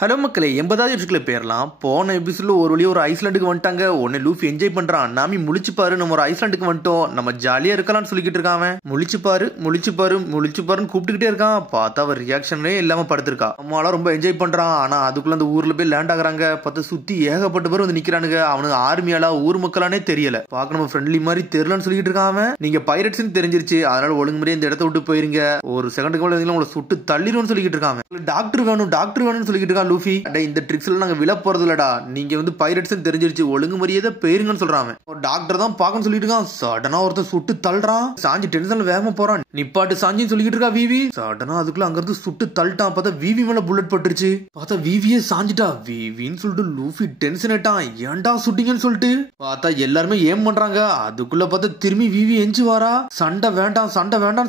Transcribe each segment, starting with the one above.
Hello மக்களே, 80வது எபிசோட்ல பேரலாம். போன எபிசோட்ல ஒரு வழியா ஒரு ஐஸ்லாண்டுக்கு வந்துட்டாங்க. உடனே லூஃபி என்ஜாய் பண்றான். நாமி முழிச்சு பாரு, நம்ம ஒரு ஐஸ்லாண்டுக்கு வந்துட்டோம், நம்ம ஜாலியா இருக்கலாம்னு சொல்லிக்கிட்டு இருக்கான். முழிச்சு பாரு முழிச்சு பாரு முழிச்சு பாருன்னு கூப்பிட்டுக்கிட்டே இருக்கான். பார்த்தா அவர் ரியாக்ஷனே இல்லாம படுத்திருக்கா. நம்மளால ரொம்ப என்ஜாய் பண்றான். ஆனா அதுக்குள்ள அந்த ஊர்ல போய் லேண்ட் ஆகுறாங்க. பார்த்து சுத்தி ஏகப்பட்ட பேர் வந்து நிக்கிறானுங்க. அவனுக்கு ஆர்மியாலா ஊர் மக்களானே தெரியல. பார்க்க நம்ம ஃப்ரெண்ட்லி மாதிரி தெரியலன்னு சொல்லிட்டு இருக்கான். நீங்க பைரட்ஸ் தெரிஞ்சிருச்சு, அதனால ஒழுங்கு முறையே இந்த இடத்த விட்டு போயிருங்க. ஒரு செகண்டுக்கு மேல உங்களை சுட்டு தள்ளிடும்னு சொல்லிட்டு இருக்காங்க. டாக்டர் வேணும் டாக்டர் வேணும்னு சொல்லிட்டு இருக்கான் லூஃபி. இந்த ட்ரிக்ஸ்ல நாங்க விழ போறது இல்லடா, நீங்க வந்து பைரட்ஸ் தெரிஞ்சிருச்சு, ஒழுங்கு மரியாதை போயிருங்கன்னு சொல்றாங்க. ஒரு டாக்டர் தான் பாக்கன்னு சொல்லிட்டு இருக்கான். சடனா ஒருத்தர் சுட்டு தள்ளுறான். சாஞ்சி டென்ஷன்ல வேகமா போறான். நிப்பாட்டு சாஞ்சின்னு சொல்லிட்டு இருக்கா விவி. சடனா அதுக்குள்ள அங்க இருந்து சுட்டு தள்ளிட்டான். பார்த்தா விவி மேல புல்லட் பட்டுருச்சு. பார்த்தா விவியே சாஞ்சிட்டா. விவின்னு சொல்லிட்டு லூஃபி டென்ஷன் ஆயிட்டான். ஏன்டா சுட்டிங்கன்னு சொல்லிட்டு பார்த்தா எல்லாருமே ஏம் பண்றாங்க. அதுக்குள்ள பார்த்தா திரும்பி விவி எஞ்சி வாரா. சண்டை வேண்டாம்னு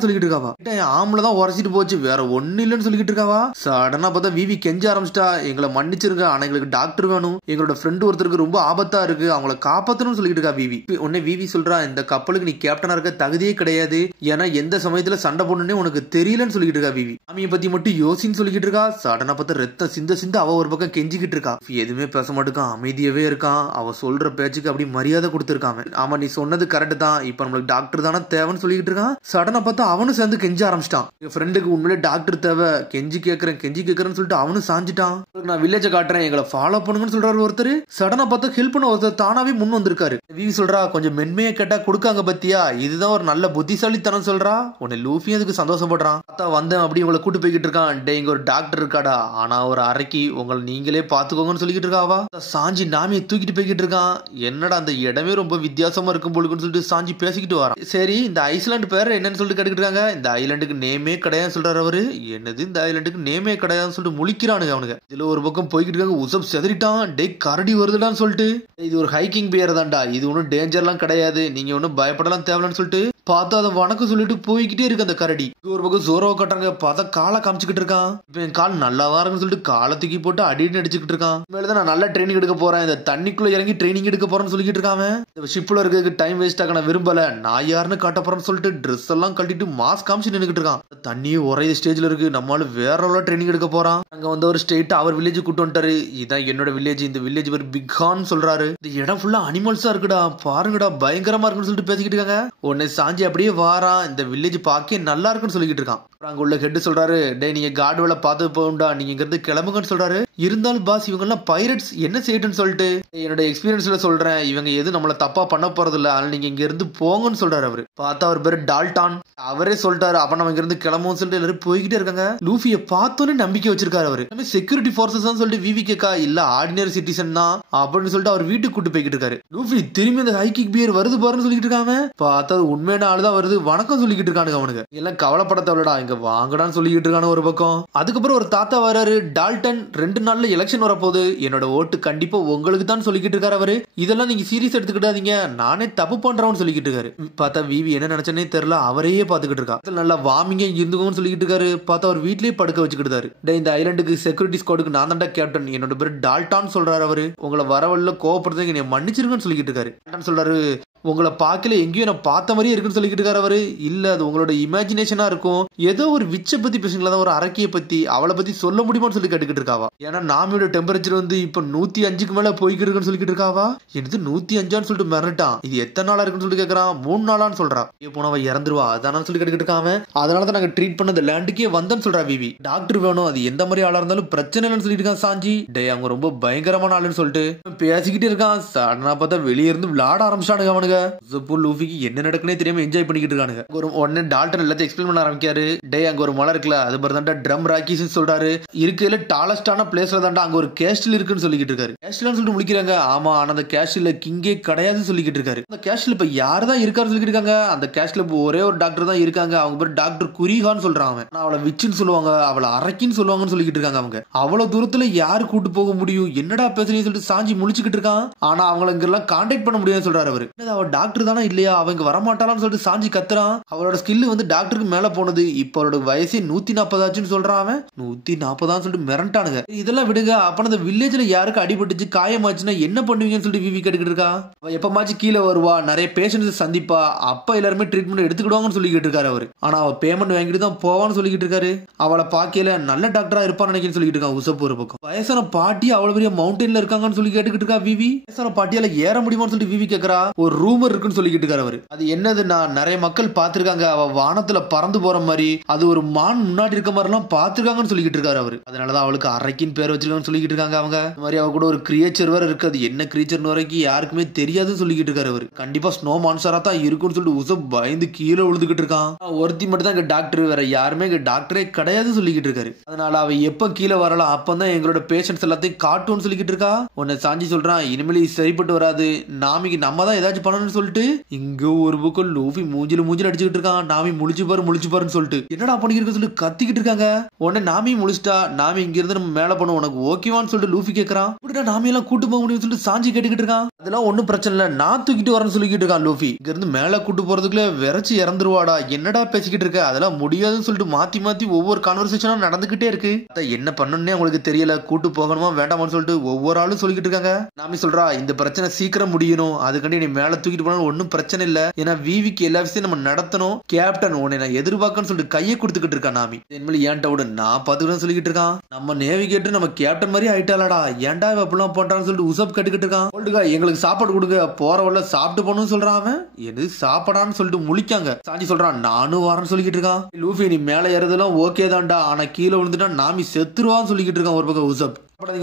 சொல்லிட்டு இருக்காவா. ஆம்பளை தான் உரைச்சிட்டு போச்சு, வேற ஒண்ணு இல்லைன்னு சொல்லிட்டு இருக்காவா. சடனா பார்த்தா விவி கெஞ்ச ஆரம்பிச்சிட்டா. எங்களை மன்னிச்சிருங்க, ஆனா எங்களுக்கு டாக்டர் வேணும், எங்களோட ஃப்ரெண்ட் ஒருத்தருக்கு ரொம்ப ஆபத்தா இருக்கு, அவங்கள காப்பாத்தணும்னு சொல்லிட்டு இருக்கா விவி. உடனே விவி சொல்றா, இந்த கப்பலுக்கு நீ கேப்டனா இருக்க தகுதியே கிடையாது, ஏன்னா எந்த சமயத்துல சண்டை போடணும்னே உனக்கு தெரியலன்னு சொல்லிட்டு இருக்கா விவி. சாமியை பத்தி மட்டும் யோசின்னு சொல்லிட்டு இருக்கா. சடனா பார்த்தா ரத்தம் சிந்த அவ ஒரு பக்கம் கெஞ்சிக்கிட்டு இருக்கா. எதுவுமே பேச மாட்டேக்கான், அமைதியாவே இருக்கான். அவ சொல்ற பேச்சுக்கு அப்படி மரியாதை கொடுத்திருக்காங்க. ஆமா நீ சொன்னது கரெக்ட் தான், இப்ப நம்மளுக்கு டாக்டர் தானே தேவைன்னு சொல்லிட்டு இருக்கான். சடனா பார்த்தா அவனும் சேர்ந்து கெஞ்ச ஆரம்பிச்சிட்டான். என் ஃப்ரெண்டுக்கு உண்மையிலே டாக்டர் தேவை, கெஞ்சி கேட்கறேன்னு சொல்லிட்டு அவனும் சாஞ்சிட்டான். நான் வில்லேஜ காட்டுறேன், எங்களை ஃபாலோ பண்ணுங்கன்னு சொல்றாரு ஒருத்தர். சடனா பார்த்தா ஹெல்ப் பண்ண ஒருத்தர் தானாவே முன் வந்திருக்காரு. விவி சொல்றா, கொஞ்சம் மென்மையா கேட்டா கொடுக்காங்க பத்தியா, இதுதான் ஒரு நல்ல புத்திசாலித்தனம் சொல்றா. உன்னை லூஃபி அதுக்கு சந்தோஷப்படுறான். பார்த்தா வந்தேன் அப்படி உங்களை கூட்டு போய்கிட்டு இருக்கான். டே இங்க ஒரு டாக்டர் இருக்காடா, ஆனா ஒரு அறைக்கு உங்களை நீங்களே பாத்துக்கோங்கன்னு சொல்லிட்டு இருக்காவா. சாஞ்சி நாமியை தூக்கிட்டு போய்கிட்டு இருக்கான். என்னடா அந்த இடமே ரொம்ப வித்தியாசமா இருக்கும் போலுக்குன்னு சொல்லிட்டு சாஞ்சி பேசிக்கிட்டு வரான். சரி இந்த ஐஸ்லாண்டு பேர் என்னன்னு சொல்லிட்டு கேட்டுக்கிட்டு இருக்காங்க. இந்த ஐலாண்டுக்கு நேமே கிடையாது சொல்றாரு அவரு. என்னது இந்த ஐலாண்டுக்கு நேமே கிடையாதுன்னு சொல்லிட்டு முழிக்கிறானுங்க அவனுங்க. இதுல ஒரு பக்கம் போய்கிட்டு இருக்காங்க. உசப் செதறிட்டான். டே கரடி வருதுடான்னு சொல்லிட்டு, இது ஒரு ஹைக்கிங் பேர் தான்டா, இது ஒன்னும் டேஞ்சர்லாம் கிடையாது, நீங்க ஒன்னும் பயப்படலாம் தேவைன்னு சொல்லிட்டு பார்த்தா அதை வணக்கம் சொல்லிட்டு போய்கிட்டே இருக்கு அந்த கரடி. ஒரு பக்கம் ஜோரோ கட்டுறாங்க. பார்த்தா காலை காமிச்சுக்கிட்டு இருக்கான். இப்ப என் கால் நல்லாதான் இருக்குன்னு சொல்லிட்டு காலை தூக்கி போட்டு அடின்னு அடிச்சுக்கிட்டு இருக்கான். மேலதான் நான் நல்லா ட்ரைனிங் எடுக்க போறேன், இந்த தண்ணிக்குள்ள இறங்கி ட்ரைனிங் எடுக்க போறேன்னு சொல்லிட்டு இருக்காங்க. இந்த ஷிப்ல இருக்கிறதுக்கு டைம் வேஸ்ட் ஆக நான் விரும்பல, நான் யாருன்னு காட்ட போறேன்னு சொல்லிட்டு ட்ரெஸ் எல்லாம் கட்டிட்டு மாஸ்க் காமிச்சு நின்னுக்கிட்டு இருக்கான். தண்ணியே ஒரே ஸ்டேஜ்ல இருக்கு, நம்மளால வேற எவ்வளவு ட்ரைனிங் எடுக்க போறான். அங்க வந்து ஒரு ஸ்டேட் அவர் வில்லேஜ் கூட்டு வந்துட்டாரு. இதான் என்னோட வில்லேஜ், இந்த வில்லேஜ் பேர் பிக் ஹார்ன் சொல்றாரு. இந்த இடம் ஃபுல்லா அனிமல்ஸா இருக்குடா, பாருங்கடா பயங்கரமா இருக்குன்னு சொல்லிட்டு பேசிக்கிட்டு இருக்காங்க. உடனே சாஞ்சி அப்படியே வாரா, இந்த வில்லேஜ் பாக்க நல்லா இருக்குன்னு சொல்லிட்டு இருக்கான். அங்க உள்ள ஹெட் சொல்றாரு, டே நீங்க கார்டு வேலை பார்த்து போகும்டா, நீங்க இங்க இருந்து கிளம்புங்கன்னு சொல்றாரு. இருந்தாலும் பாஸ் இவங்க எல்லாம் பைரட்ஸ் என்ன செய்யட்டுன்னு சொல்லிட்டு என்னோட எக்ஸ்பீரியன்ஸ்ல சொல்றேன், இவங்க எது நம்மள தப்பா பண்ண போறது இல்ல, அதனால நீங்க இங்க இருந்து போங்கன்னு சொல்றாரு அவரு. பார்த்தா அவர் பேரு டால்டான். அவரே சொல்லிட்டாரு, அப்ப நம்ம இங்க இருந்து கிளம்பும் சொல்லிட்டு எல்லாரும் போய்கிட்டே இருக்காங்க. லூஃபியை பார்த்தோன்னே நம்பிக்கை வச்சிருக்காரு அவரு. செக்யூரிட்டி போர்சஸ் சொல்லிட்டு விவி கேக்கா, இல்ல ஆர்டினரி சிட்டிசன் தான் அப்படின்னு சொல்லிட்டு அவர் வீட்டுக்கு கூட்டு போய்கிட்டு இருக்காரு. லூஃபி திரும்பி அந்த ஹைக்கிங் பியர் வருது பாருன்னு சொல்லிட்டு இருக்காங்க. பார்த்தா உண்மையான ஆளுதான் வருது, வணக்கம் சொல்லிக்கிட்டு இருக்கானுங்க அவனுக்கு. எல்லாம் கவலைப்பட தேவைடா, இங்க வாங்கடான்னு சொல்லிக்கிட்டு இருக்கானு ஒரு பக்கம். அதுக்கப்புறம் ஒரு தாத்தா வராரு. டால்டன் 2 நாள்ல எலெக்ஷன் வரப்போகுது, என்னோட ஓட்டு கண்டிப்பா உங்களுக்கு தான் சொல்லிக்கிட்டு இருக்காரு அவரு. இதெல்லாம் நீங்க சீரியஸ் எடுத்துக்கிட்டாதீங்க, நானே தப்பு பண்றவன்னு சொல்லிக்கிட்டு இருக்காரு. பார்த்தா விவி என்ன நினைச்சனே தெரியல, அவரையே பாத்துக்கிட்டு இருக்கா. நல்லா வாமிங்க இருந்துக்கோன்னு சொல்லிக்கிட்டு இருக்காரு. பார்த்தா அவர் வீட்லயே படுக்க வச்சுக்கிட்டாரு. இந்த ஐலாண்டுக்கு செக்யூரிட்டி ஸ்குவாடுக்கு நான் தான்டா கேப்டன், என்னோட பேர் டால்டான் சொல்றாரு அவரு. உங்களை வரவழில கோவப்படுறதுக்கு என்னை மன்னிச்சிருங்கன்னு சொல்லிக்கிட்டு இருக்காரு. டால்டன் சொல்றாரு, உங்களை பார்க்கல எங்கேயோ நான் பார்த்த மாதிரியே இருக்குன்னு சொல்லிக்கிட்டு இருக்காரு அவரு. இல்ல அது உங்களோட இமேஜினேஷனா இருக்கும், ஏதோ ஒரு விச்ச பத்தி பேசுங்களா, ஒரு அரக்கியை பத்தி அவளை பத்தி சொல்ல முடியுமான்னு சொல்லி கேட்டுக்கிட்டு இருக்காவா. ஏன்னா நாமியோட டெம்பரேச்சர் வந்து இப்ப 105க்கு மேல போய்கிட்டு இருக்குன்னு சொல்லிக்கிட்டு இருக்காவா. எனக்கு 105 சொல்லிட்டு மிரட்டான். இது எத்தனை நாளா இருக்குன்னு சொல்லி கேட்கறான். 3 நாளான்னு சொல்றா. போனவ இறந்துருவா அதானு சொல்லி கேட்டுக்கிட்டு இருக்காம. அதனாலதான் நாங்க ட்ரீட் பண்ண அந்த லேண்டுக்கே வந்தேன்னு சொல்றா விவி. டாக்டர் வேணும், அது எந்த மாதிரி ஆளா இருந்தாலும் பிரச்சனை இல்லைன்னு சொல்லிட்டு இருக்கான் சாஞ்சி. டே அவங்க ரொம்ப பயங்கரமான ஆளுன்னு சொல்லிட்டு பேசிக்கிட்டே இருக்கான். சடனா பார்த்தா வெளியே இருந்து விளையாட ஆரம்பிச்சானுங்க அவனுங்க. லூஃபிக்கு என்ன நடக்குனே தெரியாம என்ஜாய் பண்ணிக்கிட்டு இருக்கானுங்க. ஒரு ஒன்னு டால்டன் எல்லாத்தையும் எக்ஸ்பிளைன் பண்ண ஆரம்பிக்காரு. டே அங்க ஒரு மலை இருக்குல்ல, அது மாதிரி தான்டா ட்ரம் ராக்கிஸ் சொல்றாரு. இருக்குல டாலஸ்டான பிளேஸ்ல தான்டா அங்க ஒரு கேஸ்டில் இருக்குன்னு சொல்லிக்கிட்டு இருக்காரு. கேஸ்டில்னு சொல்லிட்டு முடிக்கிறாங்க. ஆமா, ஆனா அந்த கேஸ்டில்ல கிங்கே கிடையாதுன்னு சொல்லிக்கிட்டு இருக்காரு. அந்த கேஸ்டில் இப்ப யாரு தான் இருக்காருன்னு சொல்லிட்டு இருக்காங்க. அந்த கேஸ்டில் ஒரே ஒரு டாக்டர் தான் இருக்காங்க, அவங்க பேர் டாக்டர் குரிஹான்னு சொல்றாங்க. அவளை விச்சுன்னு சொல்லுவாங்க, அவளை அரக்கின்னு சொல்லுவாங்கன்னு சொல்லிக்கிட்டு இருக்காங்க. அவங்க அவ்வளவு தூரத்துல யாரு கூட்டு போக முடியும், என்னடா பேசுறீங்கன்னு சொல்லிட்டு சாஞ்சி முழிச்சுக்கிட்டு இருக்கான். ஆனா அவங்களை இங்க எல்லாம் கான்டாக்ட் பண்ண முடியாதுன்னு சொல்றாரு அவரு. அவ டாக்டர் தானே இல்லையா, அவங்க வரமாட்டாளான்னு சொல்லிட்டு சாஞ்சி கத்துறான். அவளோட ஸ்கில் வந்து டாக்டருக்கு மேல போனது. இப்ப அவளோட வயசே 140 ஆச்சுன்னு சொல்றான். அவன் 140 சொல்லிட்டு மிரண்டானுங்க. இதெல்லாம் விடுங்க, அப்ப அந்த வில்லேஜ்ல யாருக்கு அடிபட்டுச்சு காயமாச்சுன்னா என்ன பண்ணுவீங்கன்னு சொல்லிட்டு விவி கேட்டுக்கிட்டு இருக்கா. அவ எப்பமாச்சும் கீழே வருவா, நிறைய பேஷண்ட்ஸ் சந்திப்பா, அப்ப எல்லாருமே ட்ரீட்மெண்ட் எடுத்துக்கிடுவாங்கன்னு சொல்லிக்கிட்டு இருக்காரு அவரு. ஆனா அவ பேமெண்ட் வாங்கிட்டு தான் போவான்னு சொல்லிக்கிட்டு இருக்காரு. அவளை பாக்கையில நல்ல டாக்டரா இருப்பான்னு நினைக்கிறேன்னு சொல்லிட்டு இருக்கான் உசப். ஒரு பக்கம் வயசான பாட்டி அவ்வளவு பெரிய மவுண்டன்ல இருக்காங்கன்னு சொல்லி கேட்டுக்கிட்டு இருக்கா விவி. வயசான பாட்டியால ஏற முடியுமான்னு சொல்லிட்டு விவி கேக்குறா. ஒரு ரூமர் இருக்குன்னு சொல்லிக்கிட்டு இருக்காரு அவரு. அது என்னதுன்னா, நிறைய மக்கள் பாத்துருக்காங்க அவ வானத்துல பறந்து போற மாதிரி, அது ஒரு மான் முன்னாடி இருக்க மாதிரி எல்லாம் பாத்துருக்காங்கன்னு சொல்லிக்கிட்டு இருக்காரு அவரு. அதனாலதான் அவளுக்கு அரைக்கின் பேர் வச்சிருக்காங்கன்னு சொல்லிக்கிட்டு இருக்காங்க அவங்க. இந்த மாதிரி அவ கூட ஒரு கிரியேச்சர் வேற இருக்கு, அது என்ன கிரியேச்சர் வரைக்கும் யாருக்குமே தெரியாதுன்னு சொல்லிக்கிட்டு இருக்காரு அவரு. கண்டிப்பா ஸ்னோ மான்ஸ்டரா தான் இருக்குன்னு சொல்லிட்டு உசப் பயந்து கீழே விழுந்துகிட்டு இருக்கான். ஒருத்தி மட்டும் தான் இங்க டாக்டர், வேற யாருமே இங்க டாக்டரே கிடையாது சொல்லிக்கிட்டு இருக்காரு. அதனால அவ எப்ப கீழே வரலாம் அப்பதான் எங்களோட பேஷண்ட்ஸ் எல்லாத்தையும் காட்டும்னு சொல்லிக்கிட்டு இருக்கா. உன்னை சாஞ்சி சொல்றான், இனிமேல் சரிப்பட்டு வராது, நாமிக்கு நம்ம தான் ஏதாச்சும் பண்ணணும்னு சொல்லிட்டு இங்க ஒரு பக்கம் லூஃபி மூஞ்சில அடிச்சுக்கிட்டு இருக்கான். நாமி முழிச்சு பாருன்னு சொல்லிட்டு என்னடா பண்ணிக்கிட்டு சொல்லிட்டு கத்திக்கிட்டு இருக்காங்க. உடனே நாமி முழிச்சிட்டா. நாமி இங்க இருந்து நம்ம மேல போனோம், உனக்கு ஓகேவான்னு சொல்லிட்டு லூஃபி கேக்குறான். நாமி எல்லாம் கூட்டு போக முடியும்னு சொல்லிட்டு சாஞ்சி கேட்டுக்கிட்டு இருக்கான். அதெல்லாம் ஒன்னும் பிரச்சனை இல்ல, நான் தூக்கிட்டு வரேன்னு சொல்லிக்கிட்டு இருக்கான் லூஃபி. இங்க இருந்து மேல கூட்டு போறதுக்குள்ள விரைச்சு இறந்துருவாடா, என்னடா பேசிக்கிட்டு இருக்க, அதெல்லாம் முடியாதுன்னு சொல்லிட்டு மாத்தி ஒவ்வொரு கான்வர்சேஷனும் நடந்துகிட்டே இருக்கு. என்ன பண்ணணும்னே உங்களுக்கு தெரியல, கூட்டு போகணுமா வேண்டாமான்னு சொல்லிட்டு ஒவ்வொரு ஆளும் சொல்லிக்கிட்டு இருக்காங்க. நாமி சொல்றா, இந்த பிரச்சனை சீக்கிரம் முடியணும், அதுக்காண்டி நீ மேல தூக்கிட்டு போனாலும் ஒன்னும் பிரச்சனை இல்ல, ஏன்னா விவிக்கு எல்லா விஷயம் நம்ம நடத்தணும், கேப்டன் உன்னை நான் எதிர்பார்க்கன்னு சொல்லிட்டு கையை கொடுத்துக்கிட்டு இருக்கா நாமி. இனிமேல் ஏன்டா விட நான் பாத்துக்கிறேன்னு சொல்லிக்கிட்டு இருக்கான். நம்ம நேவிகேட்டர் நம்ம கேப்டன் மாதிரி ஆயிட்டாளடா, ஏன்டா இப்பெல்லாம் பண்றான்னு சொல்லிட்டு உசப் கேட்டுக்கிட்டு இருக்கான். எங்களுக்கு சாப்பாடு கொடுங்க, போற வழியில சாப்பிட்டு போகணும்னு சொல்றான். அவன் எது சாப்பாடான்னு சொல்லிட்டு முழிக்காங்க. சாஞ்சி சொல்றான், நானும் வரேன்னு சொல்லிக்கிட்டு இருக்கான். லூஃபி நீ மேல ஏறதெல்லாம் ஓகே தான்டா, ஆனா கீழே விழுந்துட்டா நாமி செத்துருவான்னு சொல்லிக்கிட்டு இருக்கான் ஒரு பக்கம் உசப்.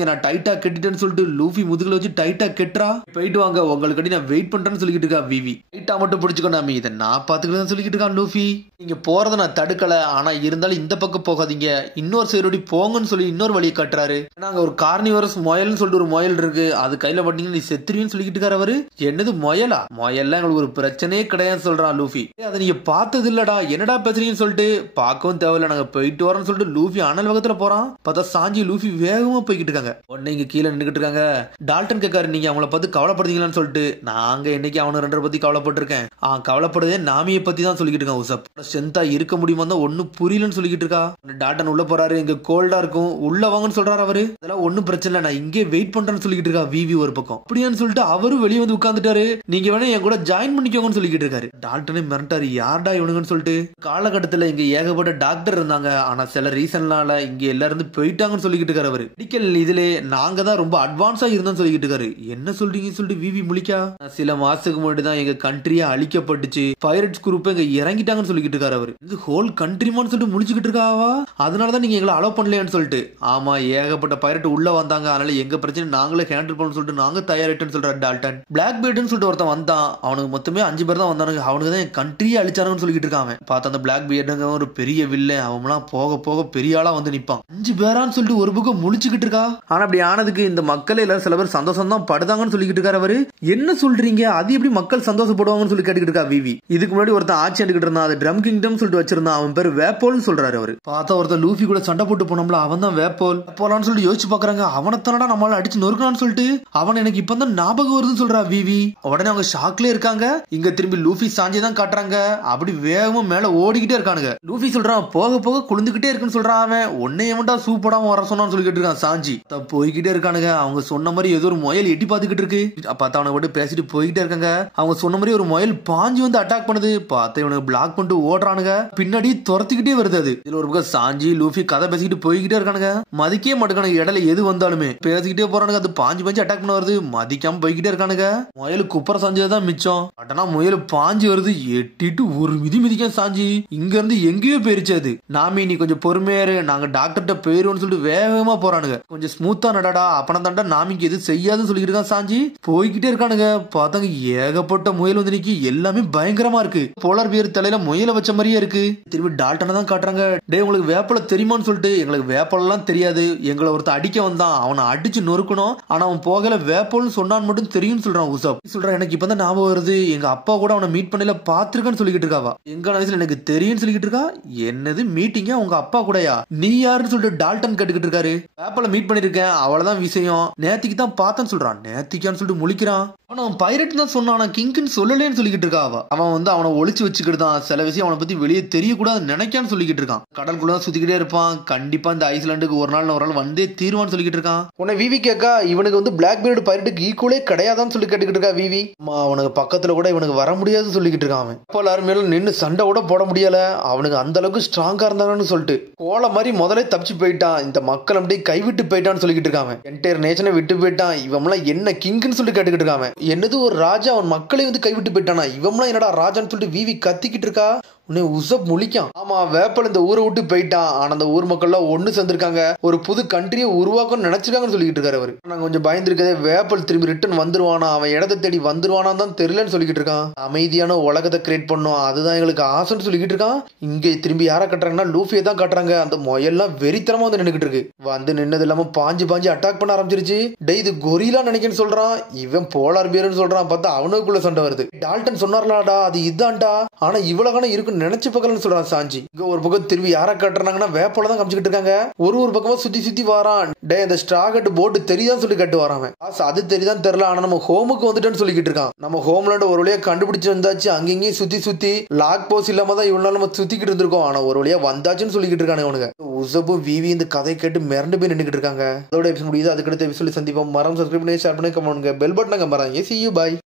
நான் டைட்டா கட்டிட்டேன்னு சொல்லிட்டு லூஃபி முதுகுல வச்சு டைட்டா கெட்டுறா. போயிட்டு வாங்க, உங்களுக்கு நான் வெயிட் பண்றேன்னு சொல்லிக்கிட்டு இருக்கா விவி. டைட்டா மட்டும் பிடிச்சுக்கோ நாமி, இதை நான் பாத்துக்கிறேன்னு சொல்லிக்கிட்டு இருக்கான் லூஃபி. நீங்க போறதை நான் தடுக்கல, ஆனா இருந்தாலும் இந்த பக்கம் போகாதீங்க, இன்னொரு சைடு போங்கன்னு சொல்லி இன்னொரு வழியை காட்டுறாரு. நாங்க ஒரு கார்னிவரஸ் முயல்னு சொல்லிட்டு ஒரு முயல் இருக்கு, அது கையில பட்டீங்கன்னா நீ செத்துருவீன்னு சொல்லிக்கிட்டு இருக்காரு அவரு. என்னது முயலா? முயல்லாம் எங்களுக்கு ஒரு பிரச்சனையே கிடையாதுன்னு சொல்றான் லூஃபி. அதை நீங்க பார்த்தது இல்லடா, என்னடா பேசுறீங்கன்னு சொல்லிட்டு பார்க்கவும் தேவையில்ல, நாங்க போயிட்டு வரோம்னு சொல்லிட்டு லூஃபி அனல் வேகத்துல போறான். பார்த்தா சாஞ்சி லூஃபி வேகமா போய்கிட்டு இருக்காங்க. உடனே இங்க கீழே நின்றுட்டு இருக்காங்க. டால்டன் கேட்காரு, நீங்க அவங்கள பத்தி கவலைப்படுறீங்களான்னு சொல்லிட்டு. நாங்க என்னைக்கு அவனு 2 பத்தி கவலைப்பட்டிருக்கேன், கவலைப்படுறதே நாமியை பத்தி தான் சொல்லிக்கிட்டு இருக்கான் உசப். ஸ்ட்ரென்த்தா இருக்க முடியுமா தான் ஒன்னும் புரியலன்னு சொல்லிக்கிட்டு இருக்கா. டால்டன் உள்ள போறாரு, இங்க கோல்டா இருக்கும், உள்ள வாங்கன்னு சொல்றாரு அவரு. அதெல்லாம் ஒன்னும் பிரச்சனை இல்ல, நான் இங்கே வெயிட் பண்றேன்னு சொல்லிக்கிட்டு இருக்கா விவி ஒரு பக்கம். அப்படியான்னு சொல்லிட்டு அவரு வெளியே வந்து உட்கார்ந்துட்டாரு. நீங்க வேணா என் கூட ஜாயின் பண்ணிக்கோங்கன்னு சொல்லிக்கிட்டு இருக்காரு. டால்டனே மிரட்டாரு, யார்டா இவனுங்கன்னு சொல்லிட்டு. காலகட்டத்துல இங்க ஏகப்பட்ட டாக்டர் இருந்தாங்க, ஆனா சில ரீசன்னால இங்க எல்லாரும் போயிட்டாங்கன்னு சொல்லிக்கிட்டு இருக்காரு அவரு. மெடிக்கல் இதுல நாங்க தான் ரொம்ப அட்வான்ஸா இருந்தோம்னு சொல்லிக்கிட்டு இருக்காரு. என்ன சொல்றீங்கன்னு சொல்லிட்டு விவி முழிக்கா. சில மாசத்துக்கு முன்னாடி தான் எங்க கண்ட்ரியா அழிக்கப்பட்டுச்சு, பைரட்ஸ் குரூப் இங்க இறங்கிட்டாங்கன்னு சொல்லிக்கிட்டு இருக்காரு அவரு. இது ஹோல் கண்ட்ரிமான்னு சொல்லிட்டு முழிச்சுக்கிட்டு இருக்காவா, அதனாலதான் நீங்க எங்களை அலோவ் பண்ணலையான்னு சொல்லிட்டு. ஆமா, ஏகப்பட்ட பைரட் உள்ள வந்தாங்க, அதனால எங்க பிரச்சனை நாங்களே ஹேண்டில் பண்ணு சொல்லிட்டு நாங்க தயாரிட்டேன்னு சொல்றாரு டால்டன். பிளாக் பேர்ட்னு சொல்லிட்டு ஒருத்தன் வந்தான், அவனுக்கு மொத்தமே 5 பேர் தான் வந்தானுங்க, அவனுக்கு தான் என் கண்ட்ரியே அழிச்சாருன்னு சொல்லிக்கிட்டு இருக்கான். பார்த்தா அந்த பிளாக் பேர்டுங்க ஒரு பெரிய வில்ல, அவன்லாம் போக போக பெரிய ஆளா வந்து நிப்பான். 5 பேரான்னு சொல்லிட்டு ஒரு பக்கம் முழிச்சுக்கிட்டு இருக்கா. ஆனா அப்படி ஆனதுக்கு இந்த மக்கள் எல்லாரும் சில பேர் சந்தோஷம் தான் படுதாங்கன்னு சொல்லிக்கிட்டு இருக்காரு அவரு. என்ன சொல்றீங்க, அது எப்படி மக்கள் சந்தோஷப்படுவாங்கன்னு சொல்லி கேட்டுக்கிட்டு இருக்கா விவி. இதுக்கு முன்னாடி ஒருத்தன் ஆட்சி எடுக்கிட்டு இருந்தான், அது ட்ரம் கிங்டம் சொல்லிட்டு வச்சிருந்தான், அவன் பேர் வேப்போல்னு சொல்றாரு அவரு. பார்த்தா ஒருத்தர் லூஃபி கூட சண்டை போட்டு போனோம்ல, அவன் தான் வேப்போல். வேப்போலான்னு சொல்லிட்டு யோசிச்சு பாக்குறாங்க, அவனத்தானடா நம்மளால அடிச்சு நொறுக்கலான்னு சொல்லிட்டு. அவன் எனக்கு இப்பதான் ஞாபகம் வருதுன்னு சொல்றா விவி. உடனே அவங்க ஷாக்ல இருக்காங்க. இங்க திரும்பி லூஃபி சாஞ்சி தான் காட்டுறாங்க, அப்படி வேகமா மேல ஓடிக்கிட்டே இருக்கானுங்க. லூஃபி சொல்றான், போக போக குளிந்துகிட்டே இருக்குன்னு சொல்றான். அவன் உன்னை எவன்டா சூ போடாம வர சொன்னான்னு சொல்லிக்கிட்டு இருக்கான் சாஞ்சி. போய்கிட்டே இருக்கானுங்க. அவங்க சொன்ன மாதிரி ஏதோ ஒரு முயல் எட்டி பாத்துக்கிட்டு இருக்கு. பார்த்தா அவனை விட்டு பேசிட்டு போய்கிட்டே இருக்காங்க. அவங்க சொன்ன மாதிரி ஒரு முயல் பாஞ்சி வந்து அட்டாக் பண்ணுது. பார்த்து இவனுக்கு பிளாக் பண்ணிட்டு ஓடுறானுங்க, பின்னாடி துரத்திக்கிட்டே வருது. அது இதுல ஒரு பக்கம் சாஞ்சி லூஃபி கதை பேசிக்கிட்டு போய்கிட்டே இருக்கானுங்க. மதிக்கவே மாட்டேங்கானுங்க, இடையில எது வந்தாலுமே பேசிக்கிட்டே போறானுங்க. அது பாஞ்சு அட்டாக் பண்ண வருது, மதிக்காம போய்கிட்டே இருக்கானுங்க. முயல் குப்பரை சாஞ்சதான் மிச்சம். ஆனா முயல் பாஞ்சு வருது, எட்டிட்டு ஒரு மிதி மிதிக்க சாஞ்சி இங்க இருந்து எங்கேயோ போயிருச்சு. அது நாமி நீ கொஞ்சம் பொறுமையாரு, நாங்க டாக்டர்கிட்ட போயிருவோம்னு சொல்லிட்டு வேகமா போறானுங்க. கொஞ்சம் ஸ்மூத்தா நடடா, அப்பனா தாண்டா நாமிக்கு எது செய்யாதுன்னு சொல்லிட்டு இருக்கான் சாஞ்சி. போய்கிட்டே இருக்கானுங்க. பார்த்தாங்க ஏகப்பட்ட முயல் வந்து நிக்கி, எல்லாமே பயங்கரமா இருக்கு. போலார் பியர் தலையில முயல வச்ச மாதிரியே இருக்கு. திரும்பி டால்டனை தான் காட்டுறாங்க. டே உங்களுக்கு வேப்பல தெரியுமான்னு சொல்லிட்டு. எங்களுக்கு வேப்பலாம் தெரியாது, எங்களை ஒருத்தர் அடிக்க வந்தான், அவனை அடிச்சு நொறுக்கணும், ஆனா அவன் போகல, வேப்பல்னு சொன்னான்னு மட்டும் தெரியும்னு சொல்றான் உசப். சொல்றான், எனக்கு இப்பதான் ஞாபகம் வருது, எங்க அப்பா கூட அவனை மீட் பண்ணல பாத்துருக்கான்னு சொல்லிக்கிட்டு இருக்காவா. எங்க வயசுல எனக்கு தெரியும்னு சொல்லிக்கிட்டு இருக்கா. என்னது மீட்டிங்க உங்க அப்பா கூடயா, நீ யாருன்னு சொல்லிட்டு டால்டன் கேட்டுக்கிட்டு இருக்காரு. வேப்பல மீட் வெயிட் பண்ணிருக்கேன், அவ்வளவுதான் விஷயம். நேத்திக்கு தான் பார்த்தேன்னு சொல்றான். நேத்திக்கான்னு சொல்லிட்டு முழிக்கிறான். ஆனா அவன் பைரட் தான் சொன்னான், கிங்க்னு சொல்லலேன்னு சொல்லிக்கிட்டு இருக்கா அவ. அவன் வந்து அவனை ஒளிச்சு வச்சுக்கிட்டுதான், சில விஷயம் அவனை பத்தி வெளியே தெரியக்கூடாது நினைக்கான்னு சொல்லிக்கிட்டு இருக்கான். கடலுக்குள்ள சுத்திக்கிட்டே இருப்பான், கண்டிப்பா இந்த ஐஸ்லாண்டுக்கு ஒரு நாள் வந்தே தீர்வான்னு சொல்லிக்கிட்டு இருக்கான். உன்னை விவி கேக்கா, இவனுக்கு வந்து பிளாக் பீரியட் பைரட்டுக்கு ஈக்குவலே கிடையாதான்னு சொல்லி கேட்டுக்கிட்டு இருக்கா விவி. அவனுக்கு பக்கத்துல கூட இவனுக்கு வர முடியாதுன்னு சொல்லிக்கிட்டு இருக்கான். அவன் அப்போ எல்லாரும் மேலும் நின்று சண்டை கூட போட முடியல, அவனுக்கு அந்த அளவுக்கு ஸ்ட்ராங்கா இருந்தானு சொல்லிட்டு கோல மாதிரி முதலே தப்பிச்சு போயிட்டான். இந்த மக்கள் அப்படியே கைவிட்டு போயிட்டான்னு சொல்லிக்கிட்டு இருக்கான். என்டையர் நேஷனை விட்டு போயிட்டான். இவன்லாம் என்ன கிங்னு சொல்லி கேட்டுக்கிட்டு இருக்கான். என்னது ஒரு ராஜா அவன் மக்களை வந்து கைவிட்டு போயிட்டானா, இவன்லாம் என்னடா ராஜான்னு சொல்லிட்டு விவி கத்திக்கிட்டு இருக்கா. உன்னை உசப் முழிக்கான். ஆமா, வேப்பல் இந்த ஊரை விட்டு போயிட்டான். ஆனா அந்த ஊர் மக்கள் எல்லாம் ஒண்ணு சேர்ந்திருக்காங்க, ஒரு புது கண்ட்ரியை உருவாக்கணும்னு நினைச்சிருக்காங்கன்னு சொல்லிட்டு இருக்காரு அவரு. நான் கொஞ்சம் பயந்துருக்கதே, வேப்பல் திரும்பி ரிட்டர்ன் வந்துருவானா, அவன் இடத்தை தேடி வந்துருவானான்னு தான் தெரியலன்னு சொல்லிக்கிட்டு இருக்கான். அமைதியான உலகத்தை கிரியேட் பண்ணும், அதுதான் எங்களுக்கு ஆசைன்னு சொல்லிக்கிட்டு இருக்கான். இங்க திரும்பி யாரை கட்டுறாங்கன்னா லூஃபியை தான் கட்டுறாங்க. அந்த மொயெல்லாம் வெறித்தனமா வந்து நின்னுக்கிட்டு இருக்கு. வந்து நின்னது இல்லாம பாஞ்சு அட்டாக் பண்ண ஆரம்பிச்சிருச்சு. டே இது கொரிலா நினைக்கன்னு சொல்றான், இவன் போலார் பியர்னு சொல்றான். பார்த்தா அவனுக்குள்ள சண்டை வருது. டால்டன் சொன்னார்லாடா அது இதான்டா, ஆனா இவ்வளவு இருக்கு நினைச்சு பக்கம்னு சொல்றான் சாஞ்சி. இங்க ஒரு பக்கம் திரும்பி யாரை காட்டுறாங்கன்னா வேப்போல தான் காமிச்சுக்கிட்டு இருக்காங்க. ஒரு பக்கமா சுத்தி வாரான். டே இந்த ஸ்ட்ராகட் போர்டு தெரியுதான்னு சொல்லி கட்டு வரான். அது தெரியுதான் தெரியல, ஆனா நம்ம ஹோமுக்கு வந்துட்டேன்னு சொல்லிக்கிட்டு இருக்கான். நம்ம ஹோம்லாண்ட் ஒரு வழியா கண்டுபிடிச்சு வந்தாச்சு. அங்கேயும் சுத்தி லாக் போஸ் இல்லாம தான் இவ்வளவு நம்ம சுத்திக்கிட்டு இருந்திருக்கோம். ஆனா ஒரு வழியா வந்தாச்சுன்னு சொல்லிக்கிட்டு இருக்கானு அவனுங்க. உசபும் விவி இந்த கதை கேட்டு மிரண்டு போய் நின்றுக்கிட்டு இருக்காங்க. அதோட எபிசோட் முடியுது. அதுக்கடுத்த எபிசோட் சந்திப்போம். மரம் சப்ஸ்கிரைப் பண்ணி ஷேர் பண்ணி கமெண்ட் பண்ணுங்க. பெல் பட்டனை கம்பறாங்க. See you, bye.